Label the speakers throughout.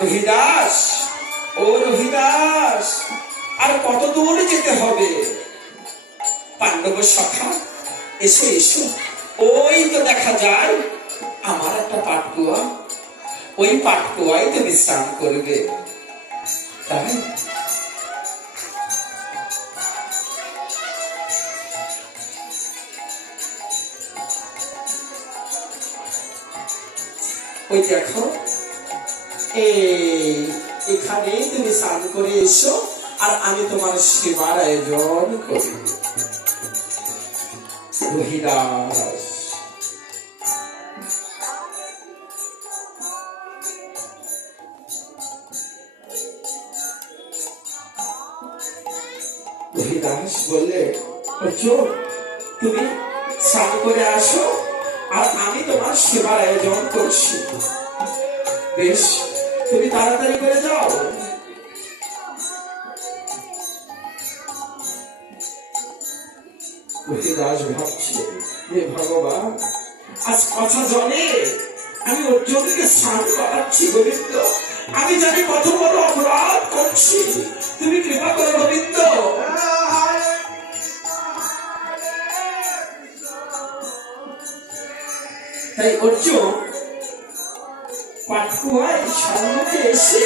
Speaker 1: রহিদাস ও রহিদাস আর কত দূর যেতে হবে? পাণ্ডব সখা, এসো এসো। ওই তো দেখা যায়, আমার একটা পাটকুয়া। ওই পাটকুয়ায় তো বিশ্রাম করবে। তাই? ওই দেখো এখানে তুমি স্নান করে এসো, আর আমি তোমার সেবার আয়োজন করি। রহিদাস রহিদাস বললে তুমি স্নান করে আসো, আর আমি তোমার সেবার আয়োজন করছি। বেশ। তুমি তাড়াতাড়ি করে যাও। আমি জানি কত বড় অপরাধ করছি, তুমি কৃপা করো গোবিন্দ। তাই অর্জুন পাটকুয়ায় সম্মুখে এসে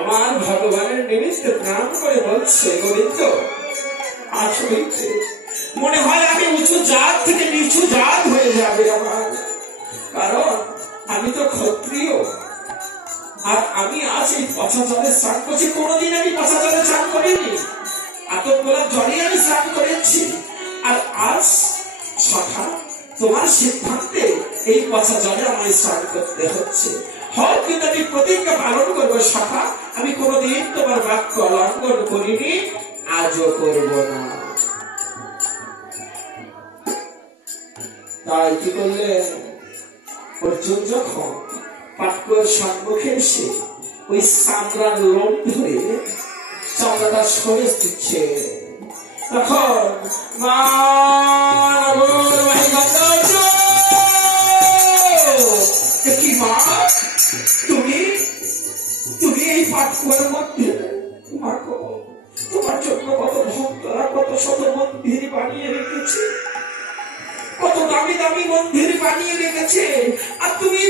Speaker 1: আমার ভগবানের নিমিত্ত প্রণাম করে বলছে, গোবিন্দ আসলে মনে হয় আমি উঁচু জাত থেকে নিচু জাত হয়ে যাবে আমার। কারণ আমি তো ক্ষত্রিয়। আর আমি আজ এই পচা জলে স্নান করছি, কোনোদিন আমি পচা জলে স্নান করিনি। এতগুলো জলে আমি স্নান করেছি। আর আজ সখা, তোমার সিদ্ধান্তে এই পচা জলে আমায় স্নান করতে হচ্ছে। হয় কিন্তু আমি প্রতিজ্ঞা পালন করব সখা আমি কোনোদিন তোমার বাক্য লঙ্ঘন করিনি, আজও করব না। তাই কি করলে? অর্জুন যখন পাটকুয়ার সম্মুখে এসে ওই সামরার লোম ধরে চামড়াটা সরে দিচ্ছে, তখন মা পাটকুয়ার মধ্যে গো, তোমার জন্য কত ভক্তরা কত শত মন্দির বানিয়ে রেখেছে। কত দামি দামি মন্দির বানিয়ে রেখেছে। আর তুমি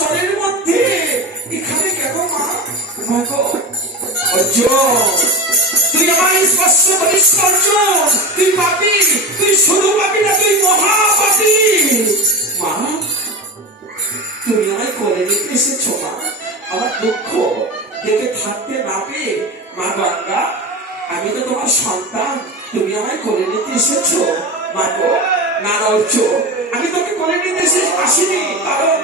Speaker 1: জলের মধ্যে এখানে কেন মা? তুই আমার স্পর্শ করিস তুই পাপি তুই শুধু পাপি না তুই মহা পাপি মা তুমি আমায় করে নিতে এসেছ মা। আমার দুঃখ দেখে থাকতে না পেয়ে মা আমি তো তোমার সন্তান, তুমি আমায় করে নিতে এসেছ। মা গো, না রয়েছ। আমি তোকে করে নিতে এসে আসিনি, কারণ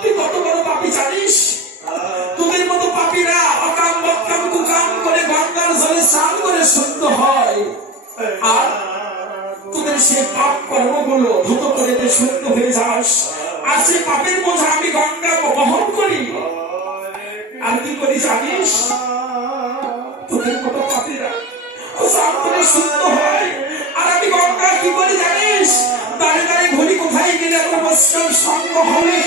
Speaker 1: তুই কত বড় পাপি জানিস? তোদের মতো পাপিরা অকাম বক্কাম কুকাম করে গঙ্গার জলে স্নান করে শুদ্ধ হয়। আর সে পাপ কর্মগুলো ধুত করে শুদ্ধ হয়ে যাস। আর সে পাপের বোঝা আমি গঙ্গা বহন করি। আর কি করি জানিস? তোদের মতো পাপিরা। ও করে শুদ্ধ হয়। আর আমি গঙ্গা কি করি জানিস? দাঁড়িয়ে ঘুরি কোথায় গেলে আমার সঙ্গ হবে?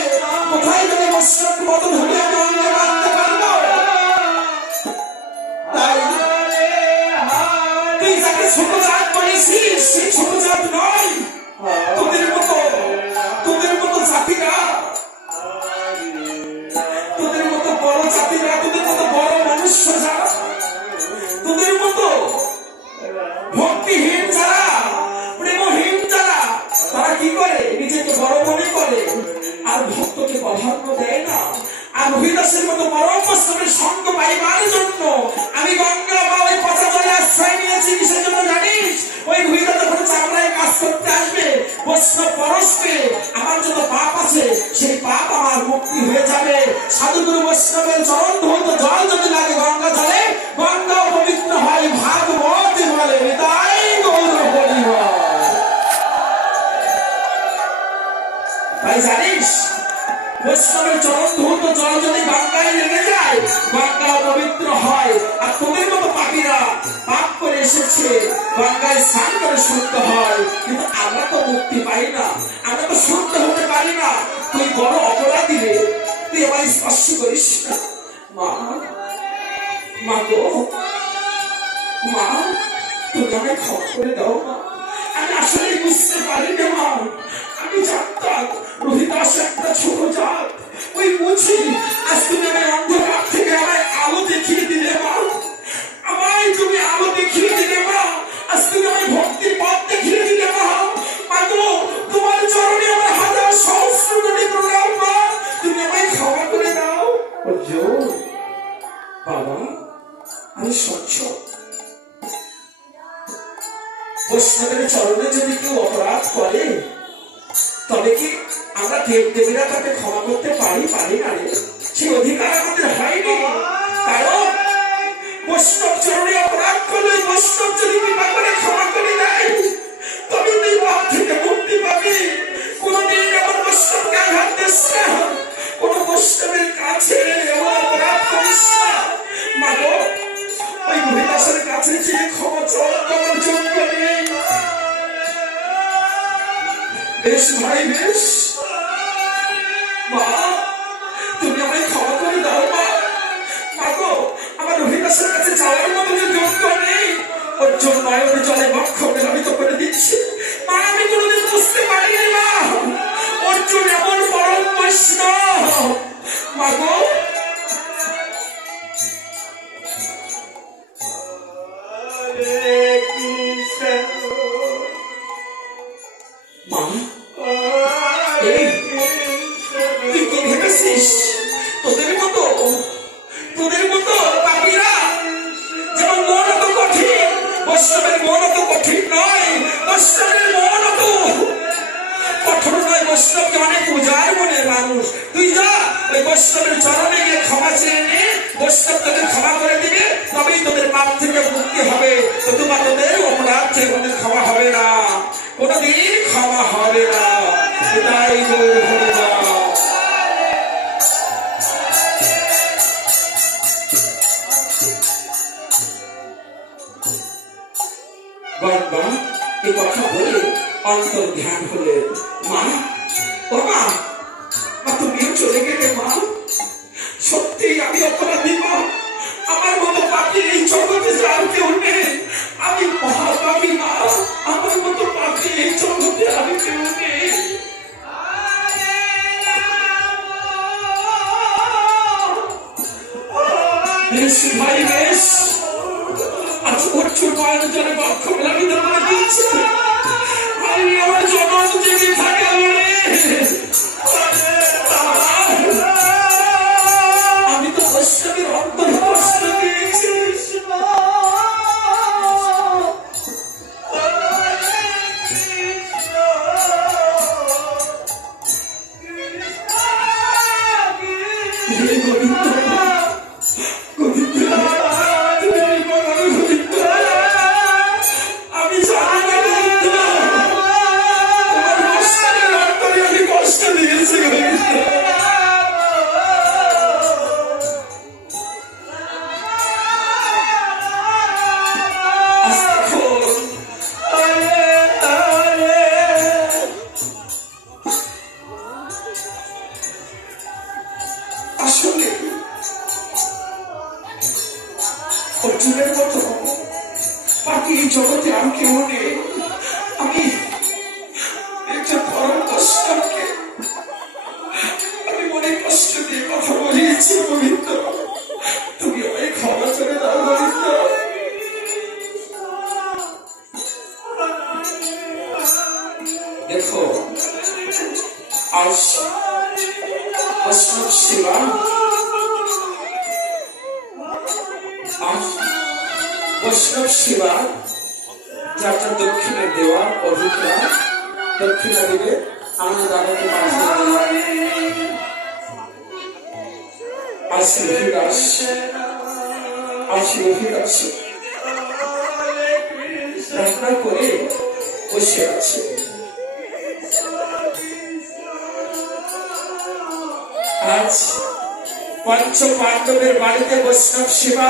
Speaker 1: আমরা পাই না আমরা তুই বড় অপরাধী রে। তুই আমায় স্পর্শ করিস মা গো, মা, তুমি আমায় ক্ষমা করে দাও আমি আসলে বুঝতে পারি না, মা। আমি জানতাম রোহিদাস একটা ছোট জাত। ওই বুঝি আজ তুমি আমায় অন্ধকার থেকে আমায় আলো দেখিয়ে দিলে, মা। আমায় তুমি আলো দেখিয়ে দিলে, মা। আজ তুমি আমায় ভক্তির আমার সহস্র কোটি প্রণাম মা তুমি আমায় ক্ষমা করে দাও অর্জুন বাবা আমি স্বচ্ছ বৈষ্ণবের চরণে যদি কেউ অপরাধ করে তবে কি আমরা দেব দেবীরা তাকে ক্ষমা করতে পারি পারি না রে সেই অধিকার আমাদের হয়নি কারণ বৈষ্ণব চরণে অপরাধ করলে বৈষ্ণব যদি কৃপা করে ক্ষমা করে দেয় তবে তুই পাপ থেকে মুক্তি পাবি কোনদিন দিস না কোন বৈষ্ণবের কাছে এমন না মা ওই মহিলাসের কাছে যে ক্ষমা চাওয়ার তোমার যোগ্য নেই। বেশ ভাই, বেশ। বৈষ্ণবের মন কঠিন নয় বৈষ্ণবের মন কঠোর নয়, বৈষ্ণবকে অনেক উজার মনের মানুষ। তুই যা, ওই বৈষ্ণবের চরণে গিয়ে ক্ষমা চেয়ে নে। বৈষ্ণব তোদের ক্ষমা করে দিবে, তবেই তোদের পাপ থেকে মুক্তি হবে। নতুবা তোদের অপরাধ থেকে ক্ষমা হবে না। কোনোদিন ক্ষমা হবে না। এটাই গৌর এ কথা বলে অন্তর ধ্যান হলে। মা ও মা মা তুমিও চলে গেলে মা? সত্যি আমি অপরাধী মা। আমার মতো পাপি এই জগতে আর কেউ নেই। আমি মহাপাপী মা। আমার মতো পাপি এই জগতে আর কেউ নেই। ভাই বক্ষ মেলামিত করে দিচ্ছে আমি আমার জনম যদি থাকে অর্জুনের মতো বাকি এই জগতে আর কেউ নেই। সেবা যার যার দক্ষিণা দেওয়ার অধিকার দক্ষিণা দেবে আমাদের দাদাকে আসি করে বসে আছে। আজ পঞ্চ পাণ্ডবের বাড়িতে বৈষ্ণব সেবা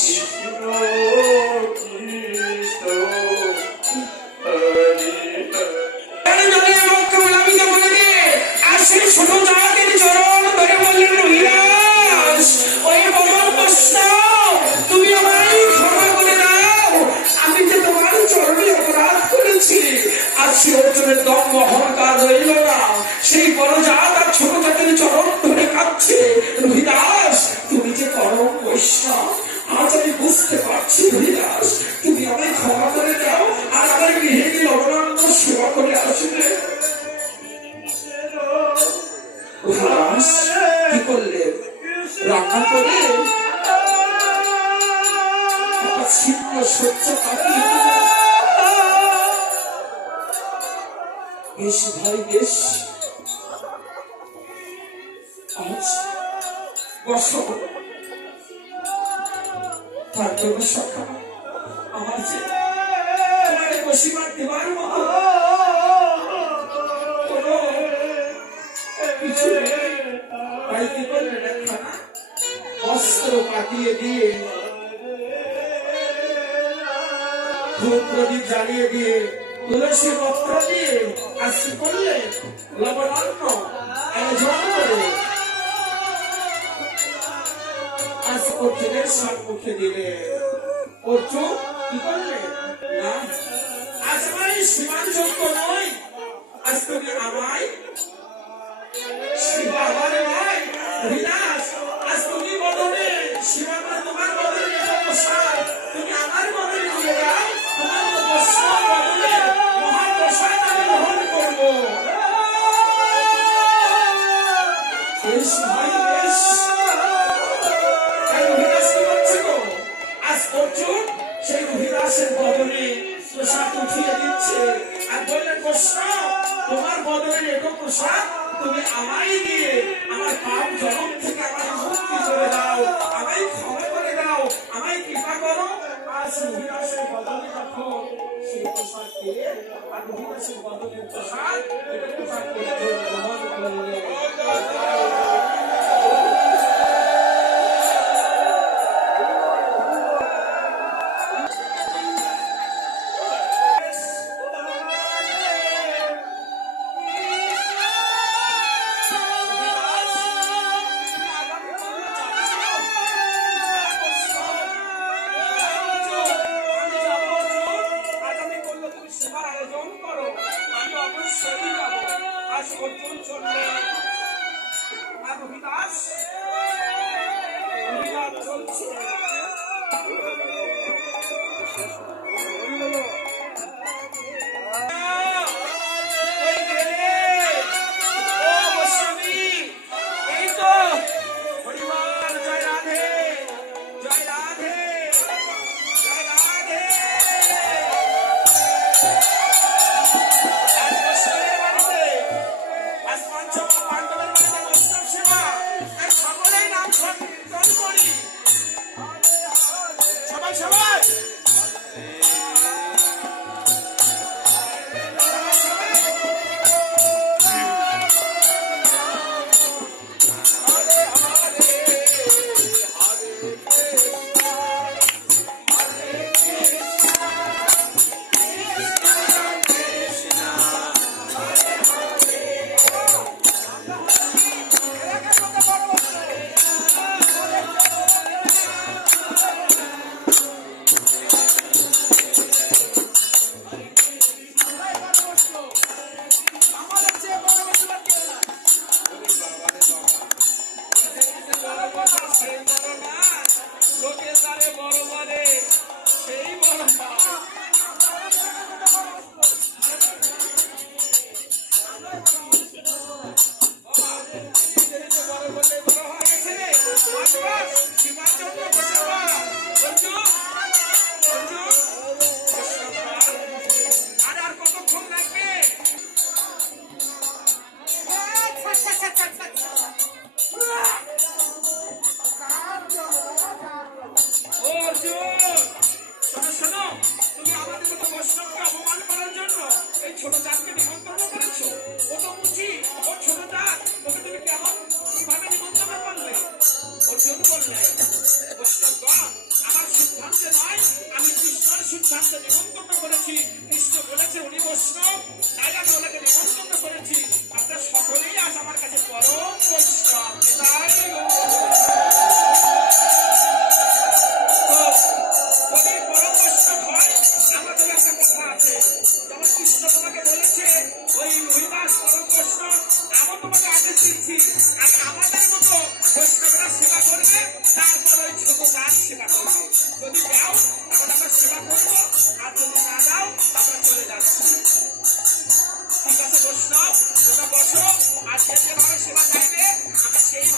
Speaker 1: অর্জনের দম্ভ অহংকার রইল না। সেই বড় জাত আর ছোট জাতির চরণ ধরে কাঁদছে রহিদাস, তুমি যে পরম বৈষ্ণব, আজ আমি বুঝতে পারছি হরিদাস তুমি আমায় ক্ষমা করে দাও আর আমার গৃহে গিয়ে লবণান্ন সেবা করে আসবে। কি করলে? রান্না করে? ছিন্ন সহ্য কাটিয়ে বেশ ভাই বেশ আজ তার জন্য সকাল আমার যে তোমাকে বসিবার দেবার মতো কিছু কি করলেন একখানা পাতিয়ে দিয়ে ধূপ প্রদীপ জ্বালিয়ে দিয়ে তুলসী পত্র দিয়ে আজ করলে? লবণান্ন আয়োজন করে আজ অর্জুনের সম্মুখে দিলে। অর্জুন কি করলে? না। সীমান যোগ্য নয়। পেয়ে আর রহিদাসের বদলে প্রসাদ এটা প্রসাদ করে এই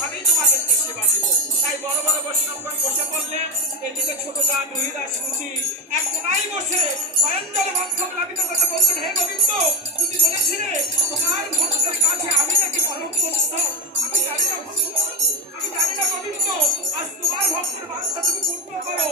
Speaker 1: আমরা তোমাকে সেবা দেবো। তাই বড় বড় বৈষ্ণবগণ বসে পড়লেন। এদিকে ছোট দা মহিলা মুচি এক কোনায় বসে নয়নজল মধ্যম লাভিত কথা বলতেন হে গোবিন্দ, তুমি বলেছিলে, তোমার ভক্তের কাছে আমি নাকি পরম বৈষ্ণব আমি জানি না আমি জানি না গোবিন্দ, আজ তোমার ভক্তের বাচ্চা তুমি পূর্ণ করো।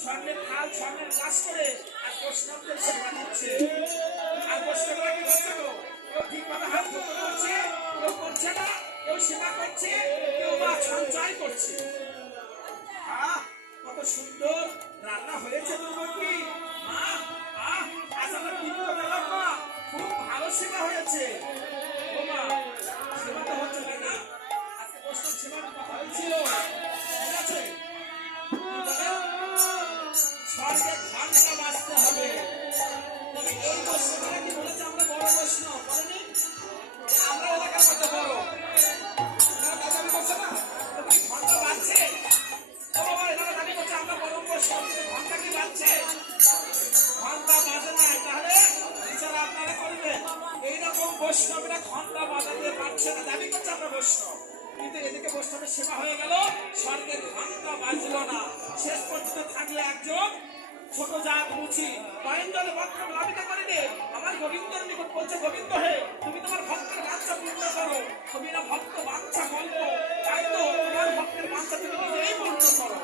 Speaker 1: স্বর্ণের থাল স্বর্ণের গাছ করে আর বৈষ্ণবদের সেবা দিচ্ছে আর বৈষ্ণবরা কি করছে গো? কেউ ঠিকভাবে করছে কেউ করছে না, কেউ সেবা করছে, কেউ বা সঞ্চয় করছে। সুন্দর রান্না হয়েছে দুর্গতি মা আহ মা খুব ভালো সেবা হয়েছে। ও মা, সেবা না আজকে হয়েছিল। ঠিক আছে? স্বর্গে ঘণ্টা বাজতে হবে। এই বৈষ্ণবরা কি বলেছে? আমরা বড় বৈষ্ণব বলেনি? আমরা এলাকার মধ্যে বড় ঘণ্টা কি বাজছে ঘণ্টা বাজে নাই তাহলে বিচার আপনারা করবেন এইরকম বৈষ্ণবরা ঘণ্টা বাজাতে পারছে না দাবি করছে আমরা বৈষ্ণব কিন্তু এদিকে বৈষ্ণবের সেবা হয়ে গেল স্বর্গের ঘণ্টা বাজলো না শেষ পর্যন্ত থাকলে একজন ছোট জাত মুছি নয়নজলে মাত্র লাভিত করিলে আমার গোবিন্দর নিকট বলছে গোবিন্দ তুমি তোমার ভক্তের বাঞ্ছা পূর্ণ করো তুমি না ভক্ত বাঞ্ছা বলব তাই তো তোমার ভক্তের বাঞ্ছা তুমি নিজেই করো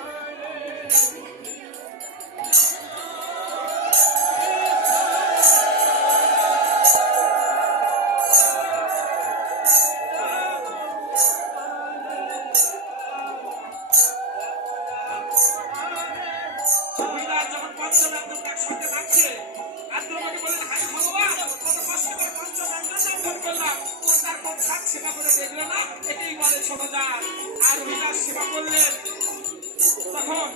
Speaker 1: সেবা করে দেখলে না এটাই বলে ছোট আর সেবা করলেন। তখন